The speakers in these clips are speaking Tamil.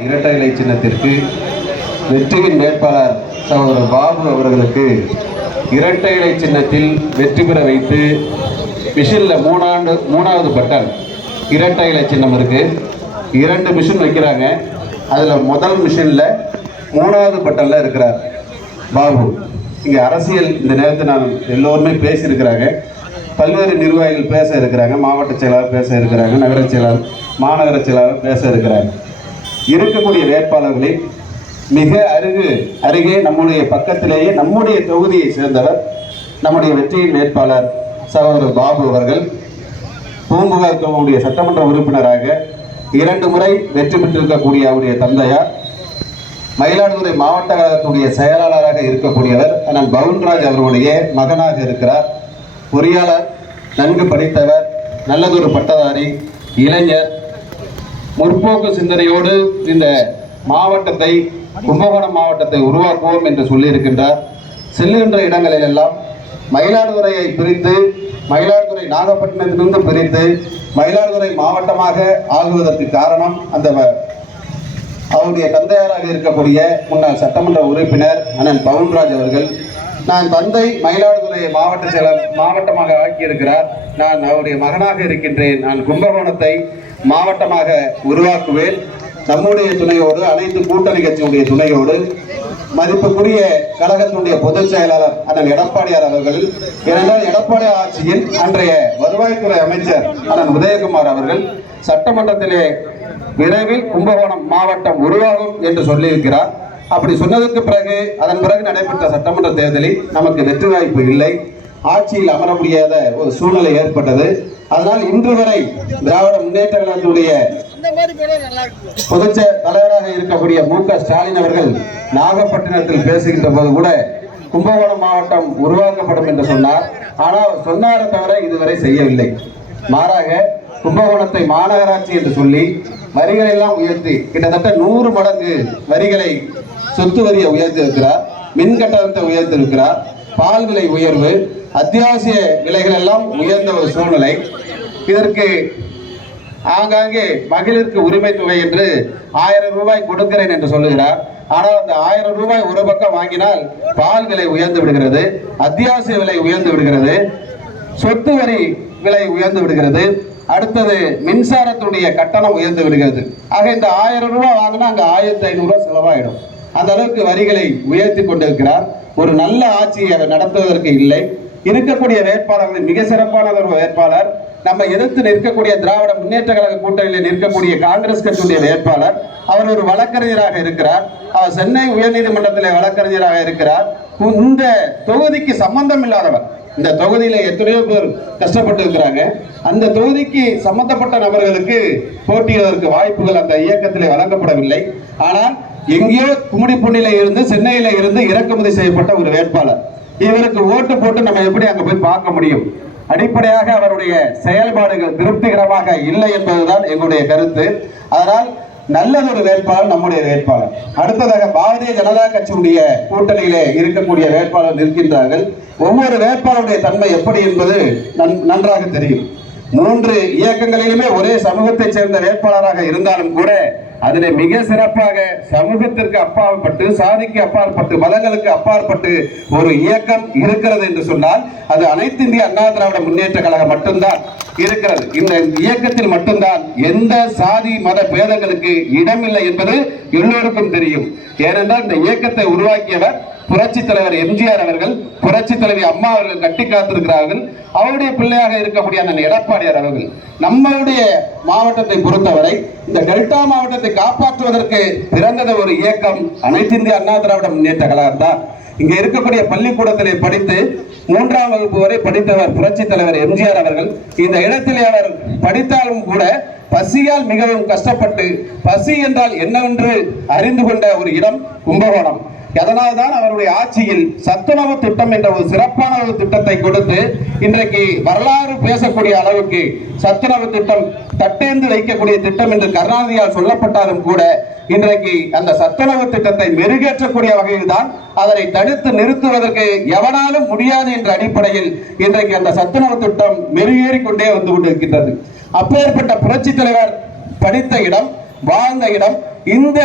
இரட்டை இலை சின்னத்திற்கு வெற்றியின் வேட்பாளர் சகோதரர் பாபு அவர்களுக்கு இரட்டை இலை சின்னத்தில் வெற்றி பெற வைத்து மிஷினில் மூணாண்டு மூணாவது பட்டன். இரட்டை இலை சின்னம் இருக்கு. இரண்டு மிஷின் வைக்கிறாங்க. அதில் முதல் மிஷினில் மூணாவது பட்டனில் இருக்கிறார் பாபு. இங்கே அரசியல் இந்த நேரத்தில் நான் எல்லோருமே பேசியிருக்கிறாங்க. பல்வேறு நிர்வாகிகள் பேச இருக்கிறாங்க. மாவட்ட செயலாளர் பேச இருக்கிறாங்க. நகர செயலாளர் மாநகர செயலாளர் பேச இருக்கிறாங்க. இருக்கக்கூடிய வேட்பாளர்களில் மிக அருகு அருகே நம்முடைய பக்கத்திலேயே நம்முடைய தொகுதியை சேர்ந்தவர் நம்முடைய வெற்றியின் வேட்பாளர் சகோதரர் பாபு அவர்கள். பூம்புகார் தொகுதியுடைய சட்டமன்ற உறுப்பினராக இரண்டு முறை வெற்றி பெற்றிருக்கக்கூடிய அவருடைய தந்தையார் மயிலாடுதுறை மாவட்ட கழகத்துடைய செயலாளராக இருக்கக்கூடியவர் அண்ணன் பவுன்ராஜ் அவருடைய மகனாக இருக்கிறார். பொறியாளர் நன்கு படித்தவர் நல்லதொரு பட்டதாரி இளைஞர் முற்போக்கு சிந்தனையோடு இந்த மாவட்டத்தை கும்பகோணம் மாவட்டத்தை உருவாக்குவோம் என்று சொல்லியிருக்கின்றார். செல்லுகின்ற இடங்களில் எல்லாம் மயிலாடுதுறையை பிரித்து மயிலாடுதுறை நாகப்பட்டினத்திலிருந்து பிரித்து மயிலாடுதுறை மாவட்டமாக ஆகுவதற்கு காரணம் அந்த அவருடைய தந்தையாராக இருக்கக்கூடிய முன்னாள் சட்டமன்ற உறுப்பினர் அண்ணன் பவுன்ராஜ் அவர்கள். நான் தந்தை மயிலாடுதுறை மாவட்ட செயலர் மாவட்டமாக ஆக்கியிருக்கிறார். நான் அவருடைய மகனாக இருக்கின்றேன். நான் கும்பகோணத்தை மாவட்டமாக உருவாக்குவேன். நம்முடைய துணையோடு அனைத்து கூட்டணி கட்சியுடைய துணையோடு மதிப்புக்குரிய கழகத்தினுடைய பொதுச் செயலாளர் அண்ணன் எடப்பாடியார் அவர்கள் ஏனென்றால் எடப்பாடி ஆட்சியில் அன்றைய வருவாய்த்துறை அமைச்சர் அண்ணன் உதயகுமார் அவர்கள் சட்டமன்றத்திலே விரைவில் கும்பகோணம் மாவட்டம் உருவாகும் என்று சொல்லியிருக்கிறார். அப்படி சொன்னதற்கு பிறகு அதன் பிறகு நடைபெற்ற சட்டமன்ற தேர்தலில் நமக்கு வெற்றி வாய்ப்பு இல்லை. ஆட்சியில் அமர முடியாத ஒரு சூழ்நிலை ஏற்பட்டது. அதனால் இன்று வரை திராவிட முன்னேற்ற கழகத்துடைய பொதுச்ச தலைவராக இருக்கக்கூடிய மு க ஸ்டாலின் அவர்கள் நாகப்பட்டினத்தில் பேசுகின்ற போது கூட கும்பகோணம் மாவட்டம் உருவாக்கப்படும் என்று சொன்னார். ஆனால் சொன்னாரே தவிர இதுவரை செய்யவில்லை. மாறாக கும்பகோணத்தை மாநகராட்சி என்று சொல்லி வரிகளை எல்லாம் உயர்த்தி கிட்டத்தட்ட நூறு மடங்கு வரிகளை சொத்து வரியை உயர்த்தி இருக்கிறார் மின் கட்டணத்தை உயர்த்திருக்கிறார் பால் விலை உயர்வு அத்தியாவசிய விலைகள் எல்லாம் உயர்ந்த ஒரு சூழ்நிலை. இதற்கு ஆங்காங்கே மகளிருக்கு உரிமை தொகை என்று ஆயிரம் ரூபாய் கொடுக்கிறேன் என்று சொல்லுகிறார். ஆனால் அந்த ஆயிரம் ரூபாய் ஒரு பக்கம் வாங்கினால் பால் விலை உயர்ந்து விடுகிறது அத்தியாவசிய விலை உயர்ந்து விடுகிறது சொத்து வரி விலை உயர்ந்து விடுகிறது அடுத்தது மின்சாரத்துடைய கட்டணம் உயர்ந்து விடுகிறது. ஆக இந்த ஆயிரம் ரூபாய் வாங்கினா அங்கே ஆயிரத்தி ஐநூறுரூவா செலவாயிடும். அந்த அளவுக்கு வரிகளை உயர்த்தி கொண்டிருக்கிறார். ஒரு நல்ல ஆட்சியை நடத்துவதற்கு இல்லை. இருக்கக்கூடிய வேட்பாளர்கள் மிக சிறப்பான ஒரு வேட்பாளர். நம்ம எதிர்த்து நிற்கக்கூடிய திராவிட முன்னேற்ற கழக கூட்டணியில் நிற்கக்கூடிய காங்கிரஸ் கட்சியுடைய வேட்பாளர். அவர் ஒரு வழக்கறிஞராக இருக்கிறார். அவர் சென்னை உயர்நீதிமன்றத்தில் வழக்கறிஞராக இருக்கிறார். இந்த தொகுதிக்கு சம்பந்தம் இல்லாதவர் இந்த தொகுதியில எத்தனையோ பேர் கஷ்டப்பட்டு இருக்கிறாங்க அந்த தொகுதிக்கு சம்பந்தப்பட்ட நபர்களுக்கு போட்டியிடுவதற்கு வாய்ப்புகள் அந்த இயக்கத்திலே வழங்கப்படவில்லை. ஆனால் எங்கேயோ கும்மிடிப்பூண்டில இருந்து சென்னையில இருந்து இறக்குமதி செய்யப்பட்ட ஒரு வேட்பாளர். இவருக்கு ஓட்டு போட்டு நம்ம எப்படி அங்க போய் பார்க்க முடியும்? அடிப்படையாக அவருடைய செயல்பாடுகள் திருப்திகரமாக இல்லை என்பதுதான் எங்களுடைய கருத்து. அதனால் நல்லதொரு வேட்பாளர் நம்முடைய வேட்பாளர். அடுத்ததாக பாரதிய ஜனதா கட்சியுடைய கூட்டணியிலே இருக்கக்கூடிய வேட்பாளர் நிற்கின்றார்கள். ஒவ்வொரு வேட்பாளருடைய தன்மை எப்படி என்பது நன்- நன்றாக தெரியும். மூன்று இயக்கங்களிலுமே ஒரே சமூகத்தை சேர்ந்த வேட்பாளராக இருந்தாலும் கூட அதிலே மிக சிறப்பாக சமூகத்திற்கு அப்பாற்பட்டு சாதிக்கு அப்பாற்பட்டு மதங்களுக்கு அப்பாற்பட்டு ஒரு இயக்கம் இருக்கிறது என்று சொன்னால் அது அனைத்து இந்திய அண்ணா திராவிட முன்னேற்ற கழகம் மட்டும்தான் இருக்கிறது. இந்த இயக்கத்தில் மட்டும்தான் எந்த சாதி மத பேதங்களுக்கு இடமில்லை என்பது எல்லோருக்கும் தெரியும். ஏனென்றால் இந்த இயக்கத்தை உருவாக்கியவர் புரட்சி தலைவர் எம்ஜிஆர் அவர்கள் புரட்சி தலைவி அம்மா அவர்கள் கட்டி காத்திருக்கிறார்கள். அவருடைய பிள்ளையாக இருக்கக்கூடிய அண்ணன் எடப்பாடியார் அவர்கள் நம்மளுடைய மாவட்டத்தை பொறுத்தவரை இந்த டெல்டா மாவட்டத்தை காப்பாற்றுவதற்கு பிறந்தது ஒரு இயக்கம். அனைத்து இந்திய அண்ணா திராவிட முன்னேற்ற கழகம் தான். இங்க இருக்கக்கூடிய பள்ளிக்கூடத்திலே படித்து மூன்றாம் வகுப்பு வரை படித்தவர் புரட்சி தலைவர் எம்ஜிஆர் அவர்கள். இந்த இடத்திலே அவர் படித்தாலும் கூட பசியால் மிகவும் கஷ்டப்பட்டு பசி என்றால் என்னவென்று அறிந்து கொண்ட ஒரு இடம் கும்பகோணம். அதனால்தான் அவருடைய ஆட்சியில் சத்துணவு திட்டம் என்ற ஒரு சிறப்பான ஒரு திட்டத்தை கொடுத்து இன்றைக்கு வரலாறு பேசக்கூடிய அளவுக்கு சத்துணவு திட்டம் தட்டேந்து வைக்கக்கூடிய திட்டம் என்று கருணாநிதியால் சொல்லப்பட்டாலும் கூட இன்றைக்கு அந்த சத்துணவு திட்டத்தை மெருகேற்றக்கூடிய வகையில் தான் அதனை தடுத்து நிறுத்துவதற்கு எவனாலும் முடியாது என்ற அடிப்படையில் இன்றைக்கு அந்த சத்துணவு திட்டம் மெருகேறி கொண்டே வந்து கொண்டிருக்கின்றது. அப்பேற்பட்ட புரட்சி தலைவர் படித்த இடம் வாழ்ந்த இடம் இந்த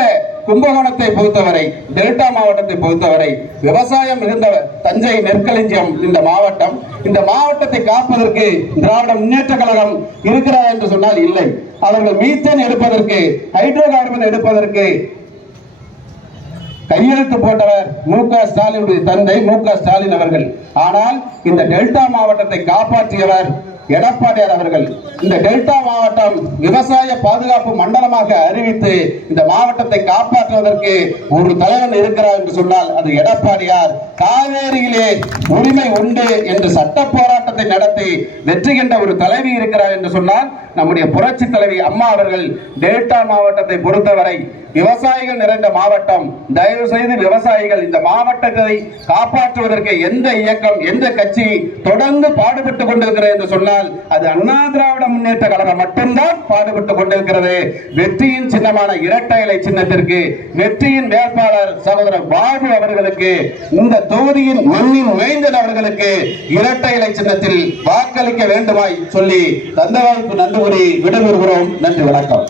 கும்பகோணத்தை பொறுத்தவரை டெல்டா மாவட்டத்தை பொறுத்தவரை விவசாயம் இருந்த தஞ்சை நெற்களஞ்சியம் இந்த மாவட்டம். இந்த மாவட்டத்தை காப்பதற்கு திராவிட முன்னேற்ற கழகம் இருக்கிறார் என்று சொன்னால் இல்லை. அவர்கள் மீத்தன் எடுப்பதற்கு ஹைட்ரோ கார்பன் எடுப்பதற்கு கையெழுத்து போட்டவர் மு க ஸ்டாலினுடைய தந்தை மு க ஸ்டாலின் அவர்கள். ஆனால் இந்த டெல்டா மாவட்டத்தை காப்பாற்றியவர் எடப்பாடியார் அவர்கள் இந்த டெல்டா மாவட்டம் விவசாய பாதுகாப்பு மண்டலமாக அறிவித்து இந்த மாவட்டத்தை காப்பாற்றுவதற்கு ஒரு தலைவன் இருக்கிறார் என்று சொன்னால் அது எடப்பாடியார். காவேரியிலே உரிமை உண்டு என்று சட்ட போராட்டத்தை நடத்தி வெற்றி கண்ட ஒரு தலைவி இருக்கிறார் என்று சொன்னால் நம்முடைய புரட்சி தலைவி அம்மா அவர்கள் டெல்டா மாவட்டத்தை பொறுத்தவரை விவசாயிகள் நிறைந்த மாவட்டம். தயவு செய்து விவசாயிகள் இந்த மாவட்டத்தை காப்பாற்றுவதற்கு எந்த இயக்கம் எந்த கட்சி தொடர்ந்து பாடுபட்டு கொண்டிருக்கிறது என்று சொன்னால் என்றால் அது அண்ணா திராவிட முன்னேற்ற கழகம் மட்டும்தான் பாடுபட்டு கொண்டிருக்கிறது. வெற்றியின் சின்னமான இரட்டை இலை சின்னத்திற்கு வெற்றியின் வேட்பாளர் சகோதரர் பாபு அவர்களுக்கு இந்த தொகுதியின் ஒன்னின் மைந்தன் அவர்களுக்கு இரட்டை இலை சின்னத்தில் வாக்களிக்க வேண்டுமாய் சொல்லி தந்த வாய்ப்பு நன்றி கூறி விடைபெறுகிறோம். நன்றி வணக்கம்.